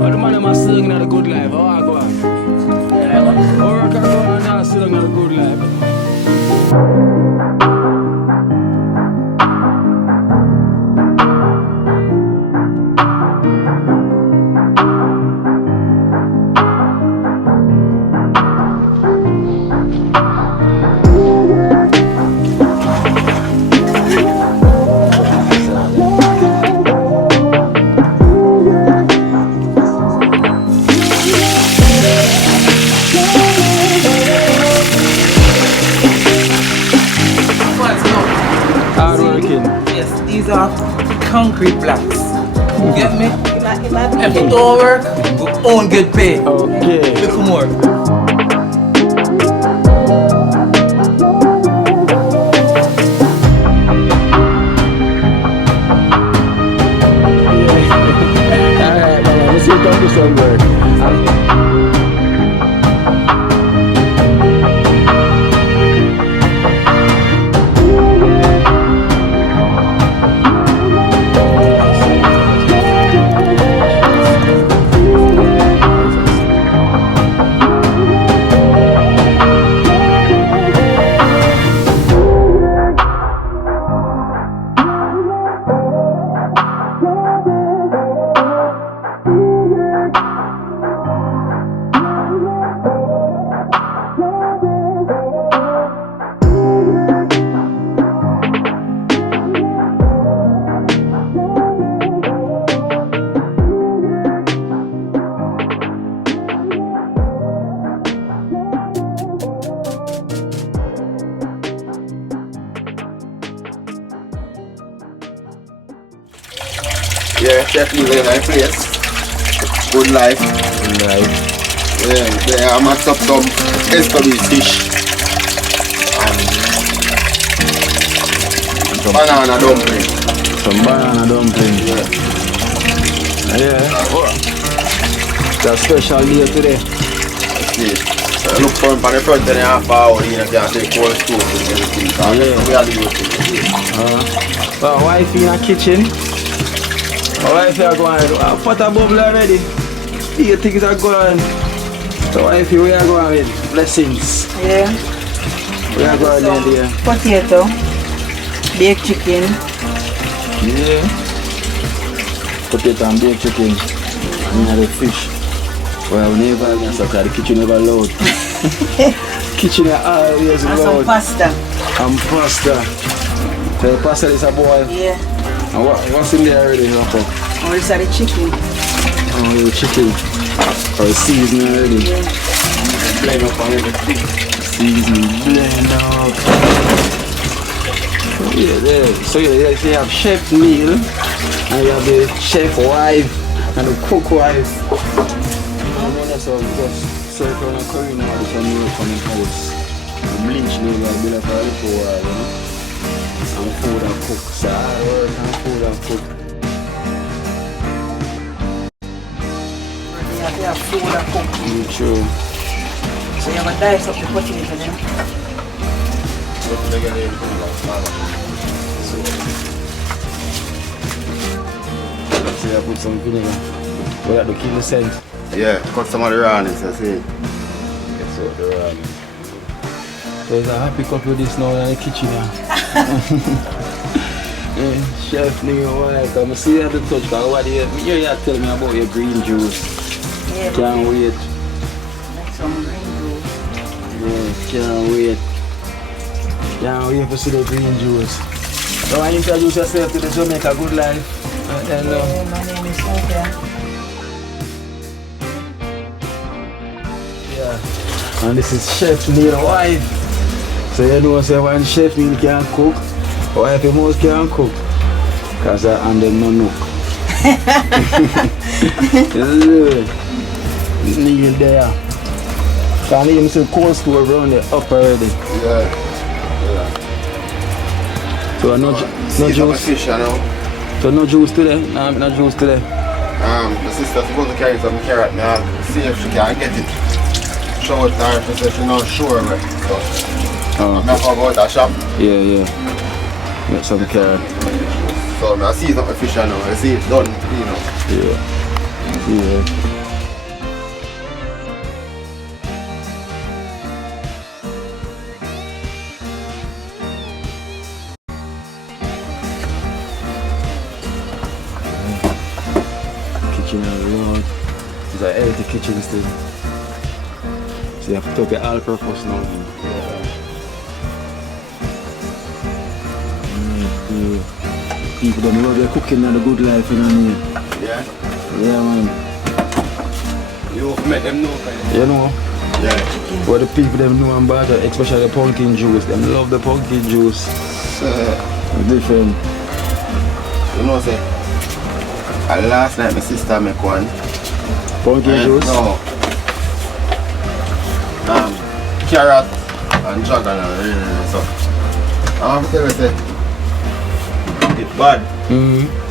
Oh, the man of my singing at the good life. Oh, I go on. Oh, I can go on now singing at the good life. These are concrete blocks. You get me? If it don't work, we won't get paid. Okay. Little more. Alright, man. Let's see how this one works. Yeah, Chef Neil in my place. Good life. Good life. Yeah, I mix up some escovitch fish and some banana dumpling. Some banana dumpling. Yeah. Oh. It's a special day today. See, I look for him on the front and a half hour, you know, can take cold stove and everything. So we are doing it. Well, wife in the kitchen. My wife are going, pot a bubble already. Big things are going. So wife, we are going with blessings. Yeah. We are going in there. Potato, baked chicken. Yeah. Potato and baked chicken. And the fish. Well, we never again so the kitchen never loud. Kitchen is always And loud. some pasta. And pasta. So the pasta is a boil. Yeah. And what's in there already? Or is that the chicken? Oh, the chicken. Or seasoning already. Yeah. Blend up on everything. Seasoning, blend up. Yeah, there. So yeah, you have Chef Neil, and you have the chef wife, and the cook wife. And then so just circle and curry now, this one new coming house. And bleach Neil, like be like a little while, you know. And food and cook. So I work and food and cook. You have food and cook. True. So you have to dice up the potato then. So I put some vinegar. We have to keep the scent. Yeah, cut some of the rawness, I see. Yes, so the ramen. There's a happy couple this now in the kitchen now. Yeah, Chef Neil, why? Come see you at the touch, because what you tell me about your green juice. Yeah, Can't wait. like some green juice. Yeah, can't wait. Can't wait to see the green juice. So I introduce yourself to the Jamaica Good Life. Hello. Yeah, my name is Sophia. Yeah. And this is Chef Neil's wife. So you know, say when Chef Neil can cook, wife most can cook. Because I'm the no Neil there. Can even see cold store around the up already. Yeah. So no juice. Fish, you know. So no juice today? No juice today. The sister's supposed to carry some carrot now. See if she can get it. reach out to her, she said she not sure of it. So, I'm not going to go to the shop. Yeah. Get some carrot. So I see something fish now. I see it done, you know. Yeah. Kitchen and Lord. It's a healthy kitchen still. So you have to put your all-purpose now. People don't know they're cooking and the good life, you know what I mean? Yeah, man. You make them know, kind of. You know? Yeah. What the people them know about it, especially the pumpkin juice. Them love the pumpkin juice. Different. You know, say, last night my sister make one. Pumpkin juice? No. Carrot and dragon and really so. I'm tell you, say, it's bad.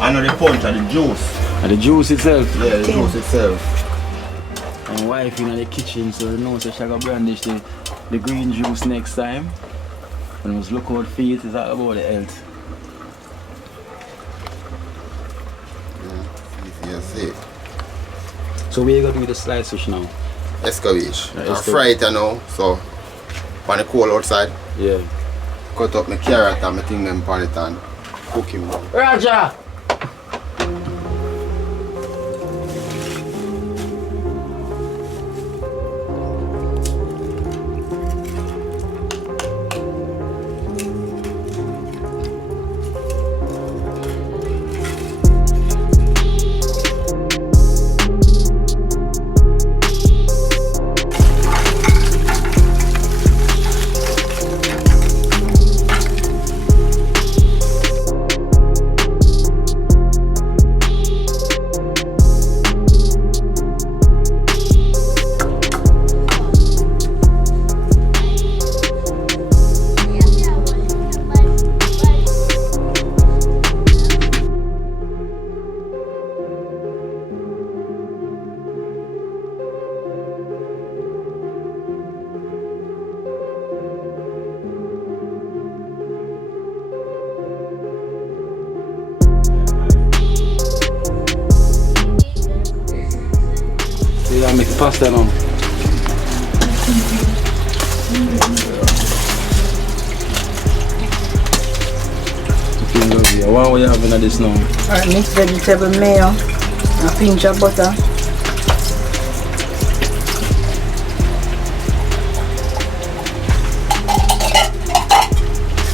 I know the punch and the juice. And the juice itself? Yeah, the juice itself. And wife in the kitchen, so you know, so she got brandish the green juice next time. When I was look out for it, it's all about the health. Yeah, see. So where you gonna do with the slice fish now? Escovitch. I fry it now, so when it cold outside, yeah. Cut up my carrot and my thing them pan it and cook him now. Raja! You gotta make pasta now. Looking lovely. What are you having at this now? Alright, mixed vegetable mayo, a pinch of butter.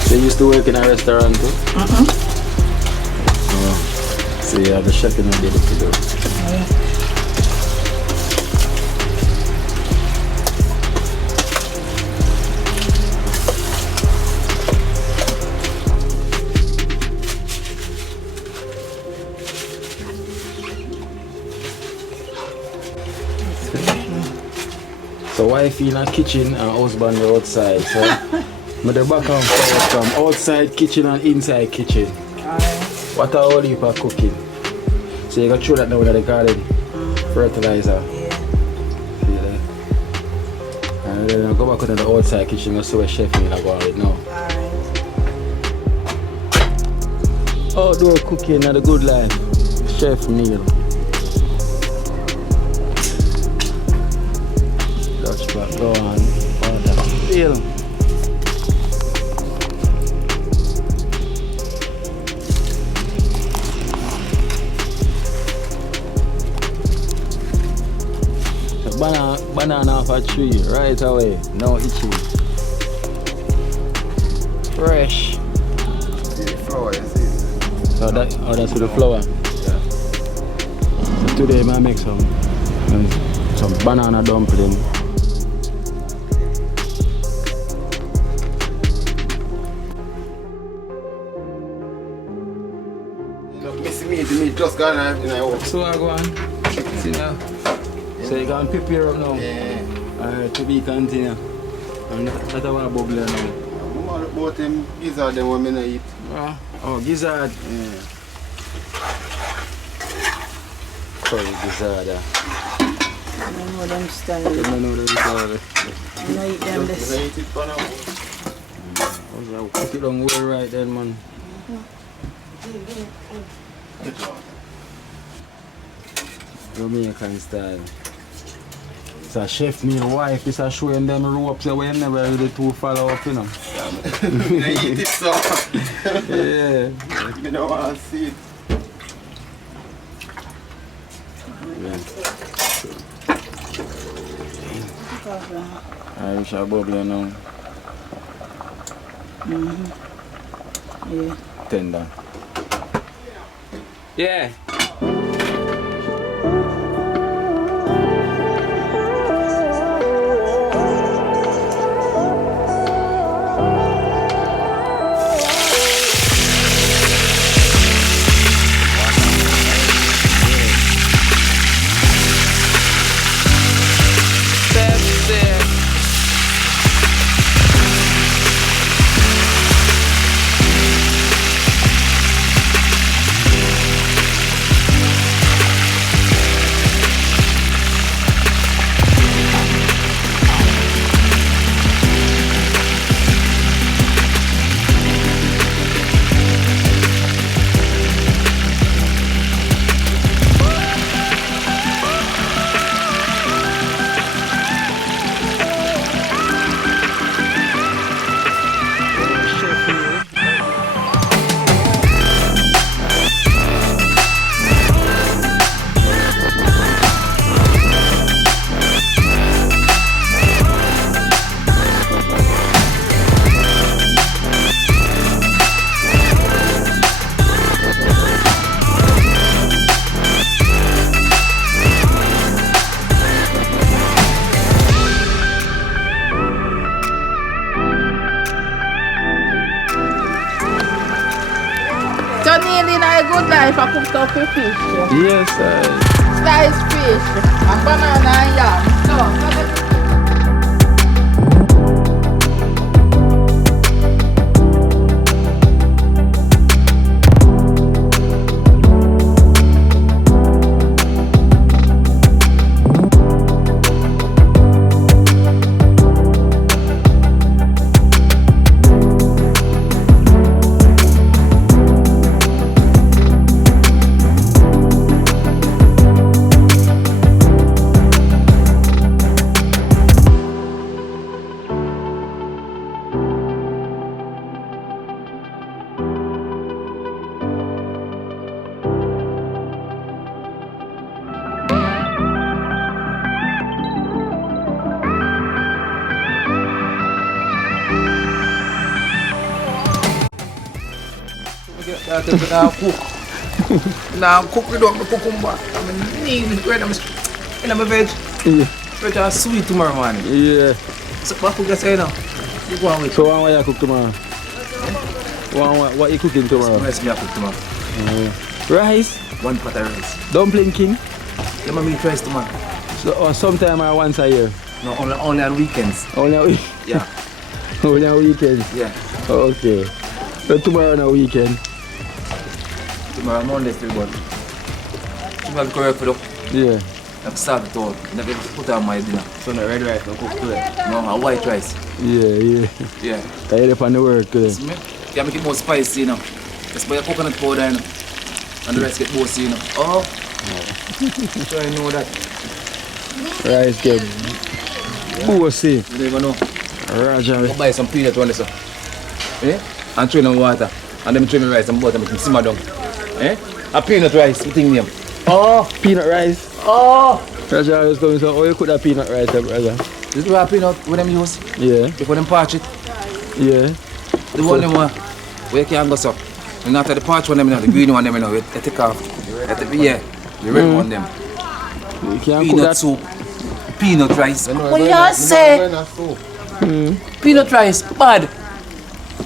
So you used to work in a restaurant too? So you have the chef in the to do. So wife in the kitchen and husband outside. So but the back and forth from outside kitchen and inside kitchen. What are all you for cooking? So you got throw that now in the garden. Fertilizer. See that? And then I go back to the outside kitchen and see what chef Neil about it now. Outdoor cooking and the good life. Chef Neil. Dutch back, go on. Feel. Banana off a tree right away, no itchy. Fresh. See the flour, you see? So that's with the flour. Yeah. So today I make some banana dumpling. The meat just gone in the oven. So I go on. See now. So you can prepare up now. Yeah. Alright, to be continued. And that's what I bubble now. I'm all about them gizzard them when I eat. Oh, gizzard. Yeah. Curry gizzard. don't know them style. I don't know them style. I don't eat them this. Cook it down well right then, man. Jamaican style. So Chef Neil wife is showing them ropes that we never really too follow up, you know. They eat it so. Yeah. You don't want to see it. Irish are bubbling now. Yeah. Tender. Yeah. So Niel in a good life, I cooked up a fish. Yes, Sliced fish and banana and yam. So, Now cook. Now cook with the cucumber. I mean, need bread. I'm my veg. Yeah. Veg are sweet tomorrow morning. Yeah. So what cook you say now? You go on with. So what you cook tomorrow? What you cooking tomorrow? Rice me I cook tomorrow. Rice? One pot of rice. Dumpling king? Let me meet rice tomorrow. So, or sometime or once a year? No, only on weekends. Only a week? Yeah. Only a weekend? Yeah. Okay. So tomorrow on a weekend? Tomorrow Monday still good. Tomorrow correct for the. Yeah. I've started to talk. Never put on my dinner. So the red rice, no cook today. No, a white rice. Yeah. Yeah. Tired up on the work today. See me? You make it more spicy, you know. Just put your coconut powder, you know. And the rest get bossy, you know. Oh. So I know that. Rice get bossy. You don't even know. Roger. Go buy some peanut one, so. Eh? And throw in the water. And then throw in the rice and butter, make it simmer down. Eh? A peanut rice, what thing name? Oh! Peanut rice. Oh! Roger, I was going to say, oh, you could have peanut rice, brother. This is what peanut, what them use? Yeah. Before them parch it. Yeah. The one them where you can go so. And after the parch one them, you know, the green one them, you know, you take off. Yeah, the red one them. You can't cook Peanut that. soup. Peanut rice. what do you say? Peanut rice, bad.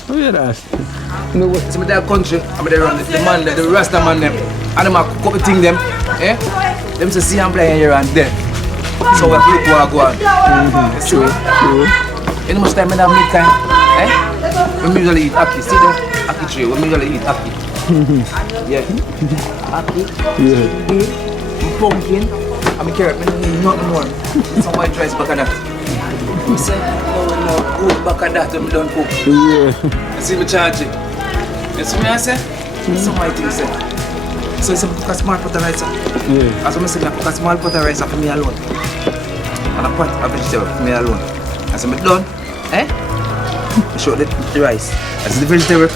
Oh, yeah, that's. No, what? Some of their country, I mean, they run the man, the Rasta man them. And them a cook up the thing them. Eh? Them say see I'm playing here and there. So we look what go on. True. You know much time I have meat time? Eh? We usually eat ackee. See them? Ackee tree. We usually eat ackee. Yeah. Ackee. Yeah. Pumpkin. I'm carrot, I need nothing more. Some white rice back of that. You say, no, good back of that when I done cook. Yeah. You see me charge it. You see me I say? Some white things say. So it's a cook a small pot of rice. Yeah. As I say, I cook a small pot of rice for me alone. And a pot of vegetable for me alone. As I'm done, I show the rice. As the vegetable,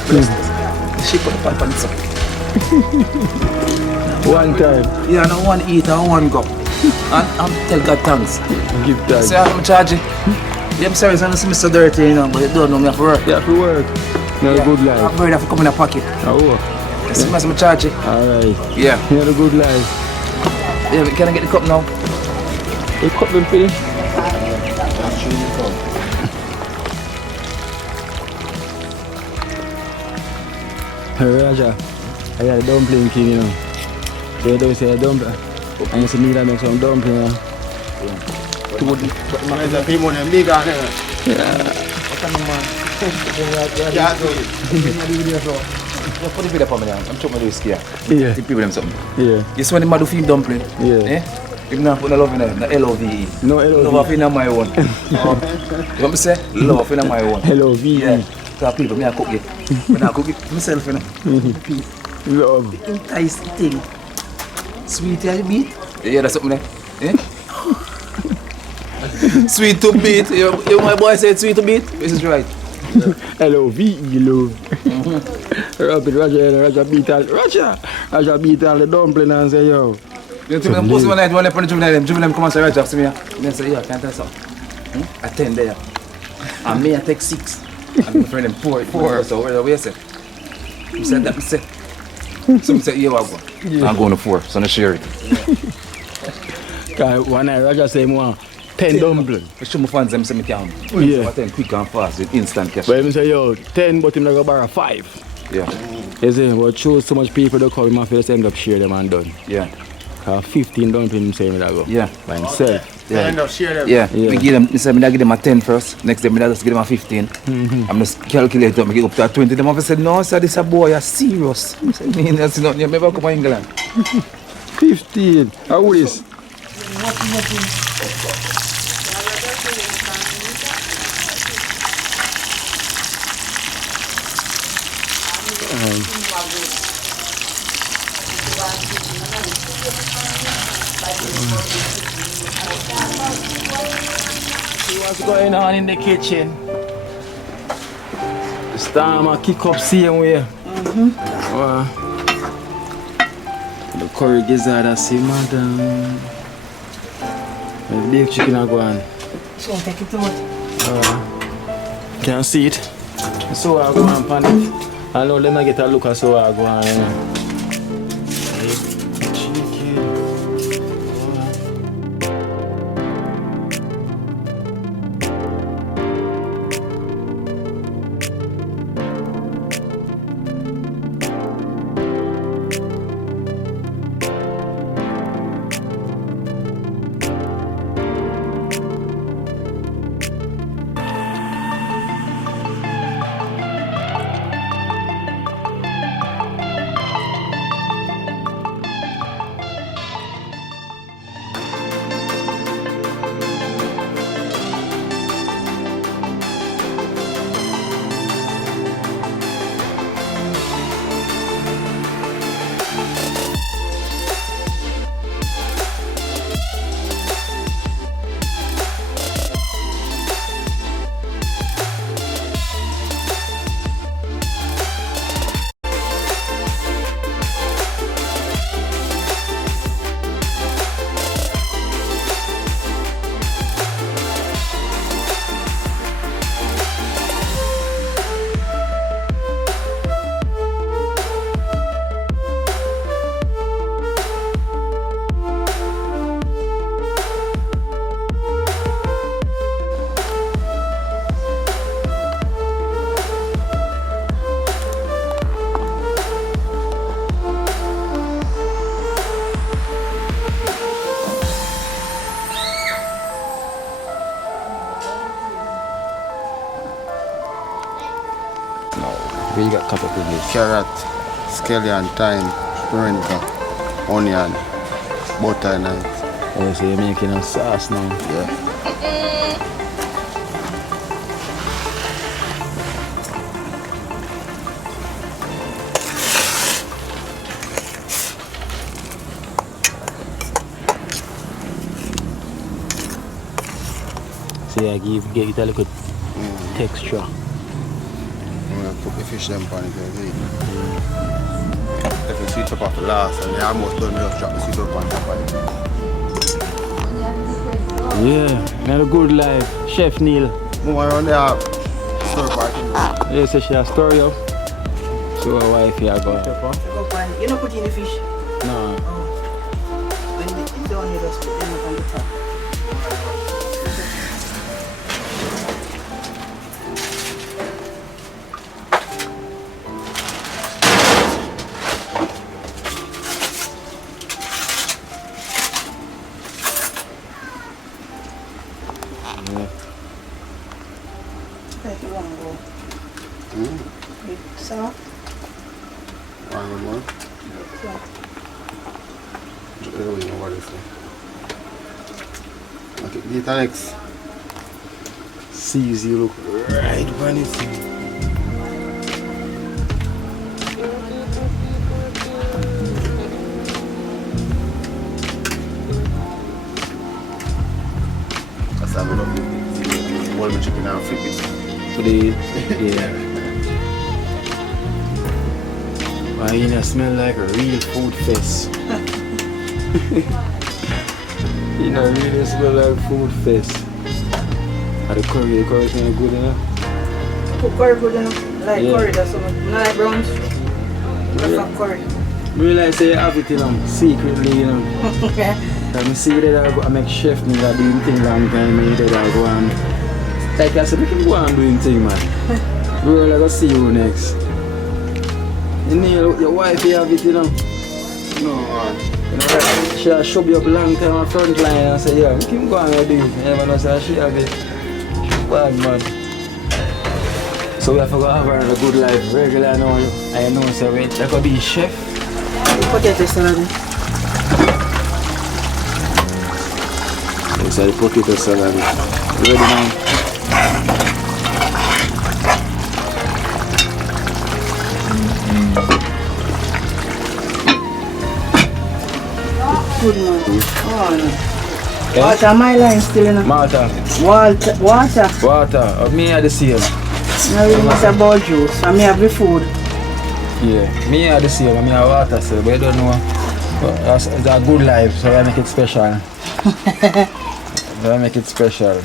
shake up the pot and stuff. One time. Yeah, no one eat and one go. And tell God thanks. Give thanks. Say I'm charging. I'm sorry, it's not so dirty, you know, but you don't know me have to work. You have to work. No Yeah. good life. I'm afraid I have to come in a pocket. Oh. You see me as I'm charging? Alright. Yeah. You have a good life. Yeah, can I get the cup now? You cut them for you? Hey Raja, I got a dumpling king, you know. They don't say a dumpling. And you see me that make some dumpling, you know. There's a people in big on there. Put the video for me now. I'm trying to do whiskey. Yeah. Tell people them something. Yeah. You see when the man do film dumpling? Yeah. Eh? If not put no love in there, no L-O-V-E. No L-O-V-E. Love in my own. You know what I say? Love in my own. L-O-V-E. Yeah. Tell people, me I cook it. When I cook it myself, you know. Love. Nice thing. Sweet as beat. Yeah, that's something there. Eh? Sweet to beat. You my boy said sweet to beat. This is right. L-O-V-E, love. Roger beat all the dumpling and say, yo. You think I'm posting one night, one night on the juvenile come and say, right after me. Then say, yeah, can't tell something. I 10 there. And me, I take 6. And my friend, them 4. So where we say? You said that, I said. So I said, yeah, I'll go. I'm going to 4, so I share it. Because one night Roger say, I want 10 dumplings. I show my fans them say me can. Yeah. I 10 quick and fast with instant cash. But him say, yo, 10, but him not go borrow 5. Yeah. You see, but choose so much people that come, him have to just end up share them and done. Yeah. 15 dumplings him say me that go. Yeah. By himself. They end up share them. Yeah. Yeah. Me give them, me say me give them a 10 first. Next day me just give them a 15. I'm just calculate up, me give up to a 20. Them have said, no sir, this a boy, you're serious. I said, me that's not, you never come to England. 15. How old is? What's going on in the kitchen? The storm I kick up same way. Wow. The curry gizzard I see madam. The baked chicken I go on. So take it out. Can't see it. So I go on pan it. I know let me get a look at so I go on. What you got cut up in this? Carrot, scallion, thyme, paprika, onion, butter and Oh, so you're making a sauce now? Yeah. So you get it a little texture. I'm gonna put the fish them on it, you If the sweet pepper for last, and they almost done, just drop the sweet pepper on top of it. Yeah, man, a good life. Chef Neil. Move around there, stir party. Yeah, so she a story up. So her wife here go. You don't put in the fish. No. When it's done, you just put them on the top. If you want to go. Big soft. One more. Soft. Drop it away, what is it? Okay, get the next. Sees you look right when it's That's how I love it. Boil my chicken and flip it. for the yeah. Why you know smell like a real food fest. You know really smell like food fest. And the curry is kind of good enough. Cook curry good enough. Like Yeah. curry, that's what. Not like browns. Prefer curry. Really like say you have it, you know, secretly, you know. I see that I make Chef Neil are doing things long time, and that I go and like I said, we can go and doing things, man. We're gonna see you next. You know, your wife you have it, you know. No, man. You know, like, she'll show you up long time on front line and say, yeah, we can go and do it. You never know, say she have it. Bad man. So we have to go have her in a good life regular now. I know, so wait, that could be chef. Potato salad. So the potato salad ready now. Good man. Oh, no. Yeah. Water, my line still in. Malta, Water. water, me are the same. Now we must have ball juice. And me have the food. Yeah, me are the same, me are water, so but I don't know. But it's a good life, so I make it special. I make it special.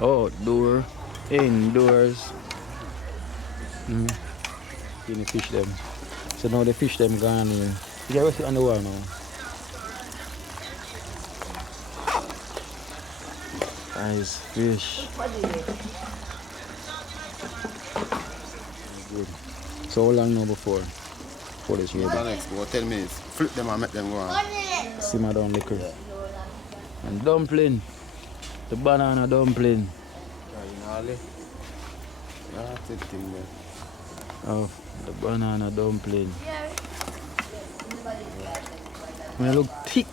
Outdoor, indoors. Can you fish them? So now the fish them gone here. You can rest it on the wall now. Nice fish. Good. So how long now before it's ready? The next, about 10 minutes. Flip them and make them go on. Simmer down liquor. And dumpling. The banana dumpling. That's it thing there. Oh, the banana dumpling. They look thick.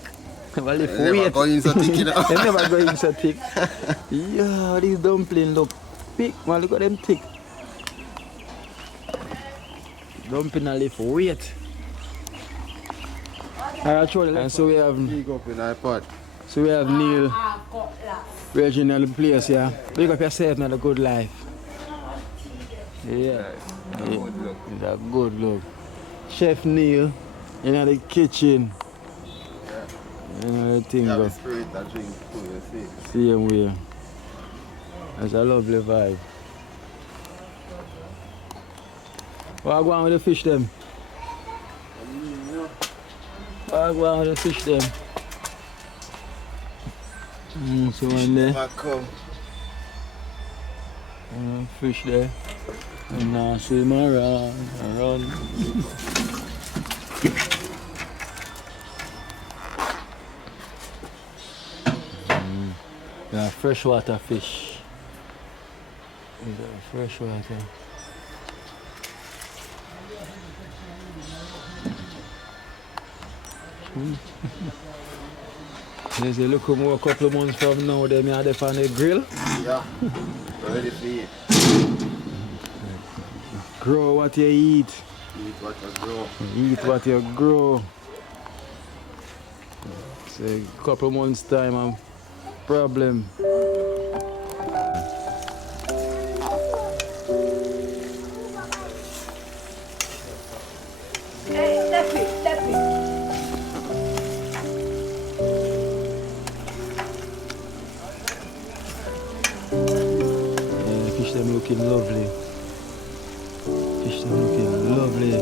Well, if They never go in so thick, you know. They never go in so thick. Yeah, these dumplings look thick. Man, look at them thick. Dumpling a lift weight. Actually, and so we have Big up in iPod. Neil, regional place, yeah. Big up yourself, not a good life. Yeah. It's a good look. Chef Neil in the kitchen. You know the thing, You have bro. a spirit that drink too, you see. Same way. That's a lovely vibe. What I go on with the fish them? What I go on with the fish them? So when there, fish there. And now swim around. Yeah, freshwater fish. Freshwater. They say look more a couple of months from now, they may have there on the grill. Yeah. Ready for it. Grow what you eat. Eat what you grow. Eat what you grow. Say a couple of months time and problem. Hey, step it. Yeah, fish them looking lovely. Fish them looking lovely.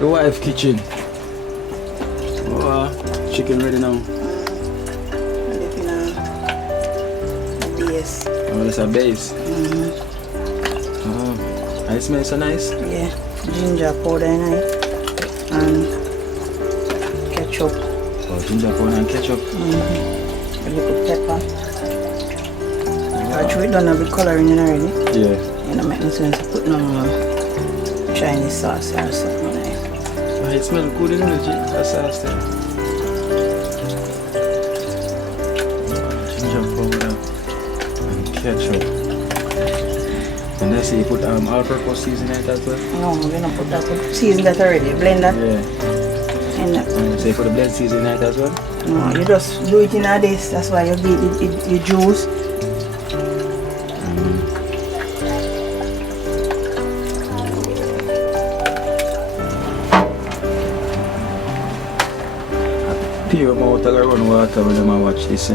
The wife kitchen. Oh, chicken ready now. Yes. Oh, that's a base. Oh, it smells so nice. Yeah. Ginger powder in it. And ketchup. Oh, ginger powder and ketchup. A little pepper. Actually, we don't have the coloring in already. Yeah. You know, make no sense to put no Chinese sauce or something. It smells good in the sauce there. Ginger powder and ketchup. And then say you put all-purpose seasoning in it as well? No, we're gonna put that. Season that already. Blend that. Yeah. And So you put the blend seasoning in it as well? no, you just do it in a this. That's why you beat it, you juice. Pure mouth, I gotta run water when I watch this.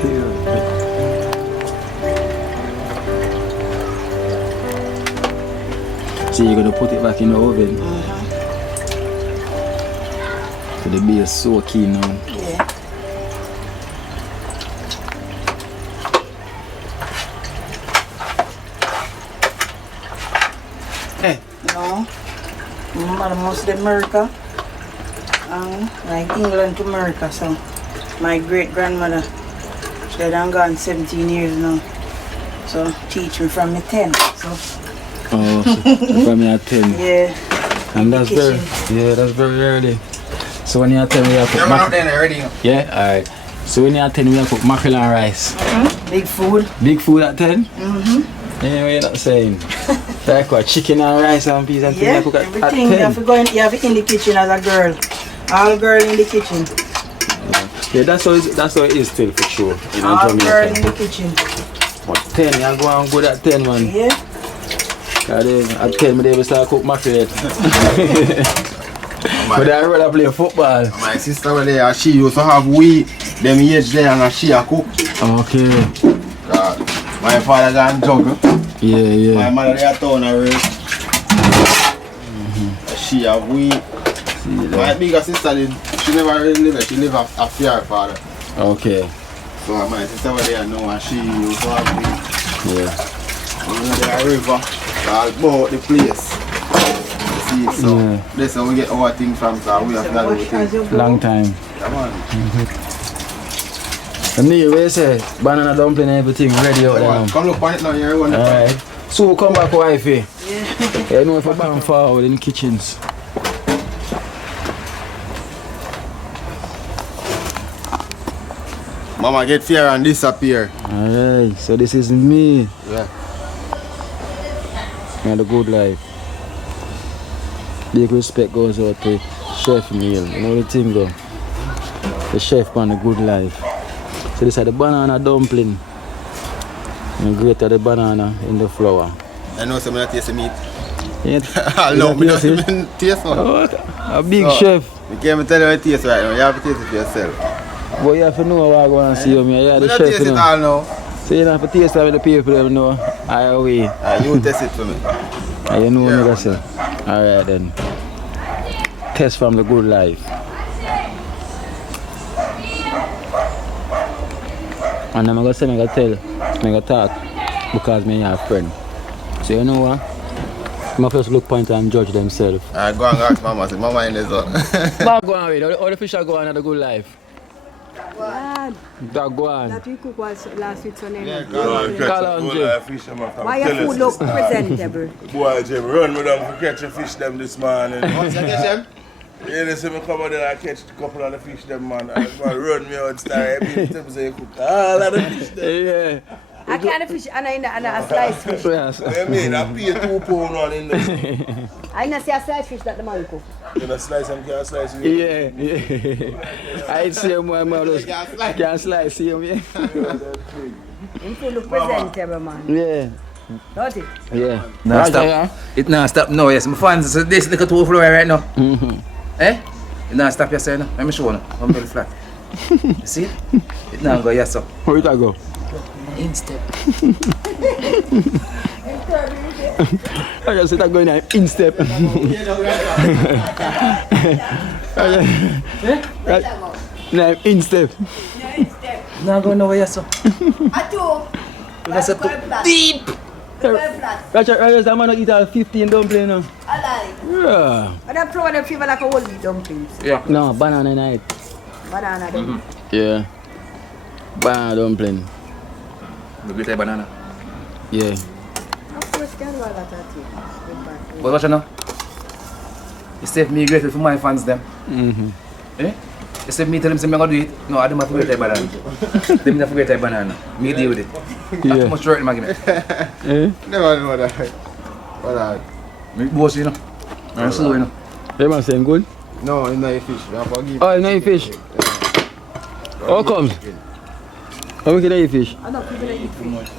Pure. So you're gonna put it back in the oven. So the base so keen now. Yeah. Hey. No. Mother most of America. Like England to America, so my great grandmother, she had gone 17 years now. So teach me from me 10. So Oh, so from your 10. yeah. And that's very, yeah, that's very early. So when you're 10, we have to You're not there already. yeah, alright. So when you're 10, we have to cook mackerel and rice. Big food. Big food at 10? Yeah, what you're not saying? Like what, chicken and rice and peas and Yeah, things you cook at everything. 10? You have to go in, you have it in the kitchen as a girl. All girl in the kitchen. Yeah, that's how it is still for sure. In All girl in Jamaica. the kitchen. But 10, you go and good at 10, man. Yeah. Cause then at 10, me they start cook mackerel. But I rather play football. My sister was there, she used to have we, them age there, and she a cook. Okay. My father got juggle. Yeah, yeah. My mother there town already. She have we. My bigger sister did, she never really live there, she live after her father. Okay. So my sister was there now and she used to have we. Yeah. Under the river, all about the place. See, so Yeah. that's how we get our things from, so we have to do everything. Long time. Come on. And Neil, what you say? Banana dumpling and everything ready out there now. Come look on it now, you're one. Alright. So come back wifey. Yeah. You know if I bang forward in the kitchens. Mama get fear and disappear. Alright, so this is me. Yeah. And the good life. Big respect goes out to Chef Neil. You know the thing though? The chef on the good life. So this is the banana dumpling. And grate the banana in the flour. I know some of that taste the meat. Yeah. I know, me don't taste even taste one. Oh, a big So, chef. You can't even tell you what it tastes right now, you have to taste it for yourself. But you have to know what I go and see you. Yeah, We the don't chef, taste you it know. all now. So you don't have to taste it with the people, you know. I away. You taste it for me. And you know Yeah, what I say. Alright then. Test from the good life. And I'm going to say, I'm going to tell, I'm going to talk because I'm a friend. So you know what? My first look point and judge themselves. I go and ask Mama, say, Mama in this one. But go on with it. All the fish are going at the good life. Lad, That go on. that we cook was last week Sunday. Yeah, Call on Jim. Why your food look presentable? Boy, Jim, run me down to catch a fish them this morning. What's that, Jim? Yeah, they say me come out there and catch a couple of the fish them, man. And man, run me out, start helping say you cook all of the fish them. Yeah. I can't fish and a slice fish. Yes. I mean, I pay 2 pounds on in there. I not see a slice fish that the man cook. You know, slice and can't slice it. Yeah, yeah. I'd say my mother can't slice him, yeah. Him food look presentable, man. Yeah. Don't it? Yeah. Nah, stop. It nah stop now, yes. My fans, so this little two floor right now. Eh? It nah stop yourself now. Let me show you. I'm very flat. You see it? It nah go yes up. Where it go? In step. I just said I'm going in step. No, in step. Nah go nowhere yes up. I do. That's up deep. Right, I'm gonna eat 15 dumplings now. I like. Yeah. But that throw them flavor like a whole dumplings. Yeah. No, banana night. Banana them. Yeah. Banana dumpling. The great banana. Yeah. Of course, can do all that thing. But watch you now. You say me grateful for my fans them. Eh? You say me tell them say me gonna do it. No, I don't have to great banana. Them not great banana. Me deal with it. That's too much work them give me. Eh? Never know that. What that? Me boss you know. I'm slow you know. Them are saying good? No, it's not a fish. We have to give Oh, it's not a fish. How comes? How much can I eat fish? I don't people that eat fish.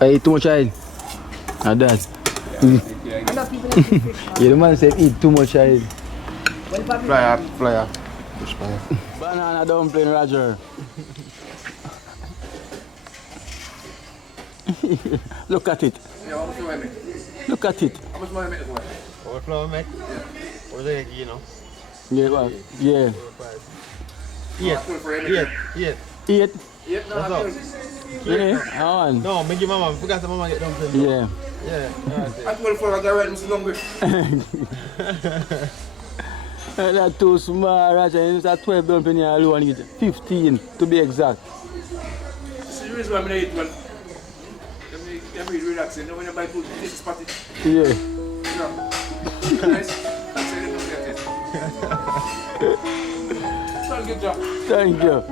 I eat too much oil. And that. I don't people that eat fish. Yeah, the man said eat too much oil. fly up. Push fire. Banana dumpling, Roger. Look at it. Look at it. How much money make it? Overflow, mate. What's it, you know? Yeah, well, yeah. Eat. What's up? Yeah, on. No, make your mama. Forgot the mama get dumplings. Yeah. Yeah. I told for I got right, Mr. Hungry. That's too small, Roger. It's a 12 dumpling here alone. Get 15 to be exact. Seriously, I'm gonna eat one. I'm really relaxing. You know when you buy food, this is party. Yeah. Yeah. Nice. That's it. Good job. Thank you.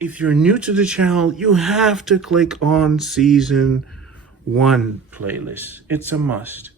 If you're new to the channel, you have to click on Season 1 playlist. It's a must.